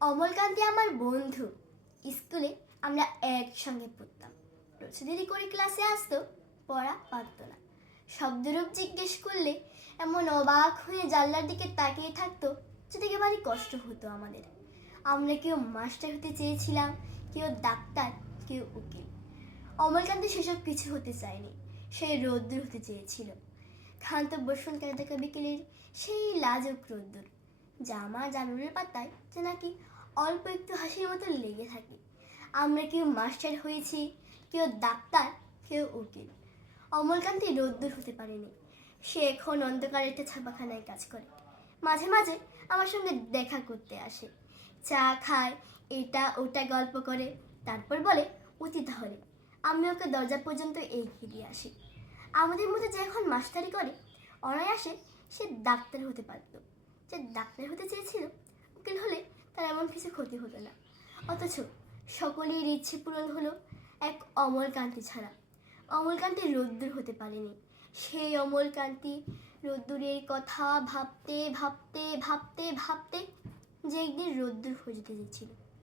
অমলকান্তি আমার বন্ধু। স্কুলে আমরা একসঙ্গে পড়তাম। রোজ দেরি করে ক্লাসে আসতো, পড়া পারতো না। শব্দরূপ জিজ্ঞেস করলে এমন অবাক হয়ে জানলার দিকে তাকিয়ে থাকতো যে দেখে ভারী কষ্ট হতো আমাদের। আমরা কেউ মাস্টার হতে চেয়েছিলাম, কেউ ডাক্তার, কেউ উকিল। অমলকান্তি সেসব কিছু হতে চায়নি, সে রোদ্দুর হতে চেয়েছিল। ক্ষান্ত বসন্তকালে দেখা বিকেলের সেই লাজুক রোদ্দুর, জামা জানুনের পাতায় যে নাকি অল্প একটু হাসির মতো লেগে থাকে। আমরা কেউ মাস্টার হয়েছি, কেউ ডাক্তার, কেউ উকিল। অমলকান্তি রোদ্দুর হতে পারেনি। সে এখন অন্ধকারের একটা ছাপাখানায় কাজ করে। মাঝে মাঝে আমার সঙ্গে দেখা করতে আসে, চা খায়, এটা ওটা গল্প করে, তারপর বলে অতি তাহলে। আমি ওকে দরজা পর্যন্ত এগিয়ে দিয়ে আসি। আমাদের মধ্যে যে এখন মাস্টারি করে, অনায়াসে সে ডাক্তার হতে পারত। যে ডাক্তার হতে চেয়েছিল, উকিল হলে তার এমন কিছু ক্ষতি হতো না। অথচ সকলের ইচ্ছে পূরণ হলো এক অমলকান্তি ছাড়া। অমলকান্তি রোদ্দুর হতে পারেনি। সেই অমলকান্তি রোদ্দুরের কথা ভাবতে ভাবতে ভাবতে ভাবতে যে একদিন রোদ্দুর হয়ে যেতে চেয়েছিল।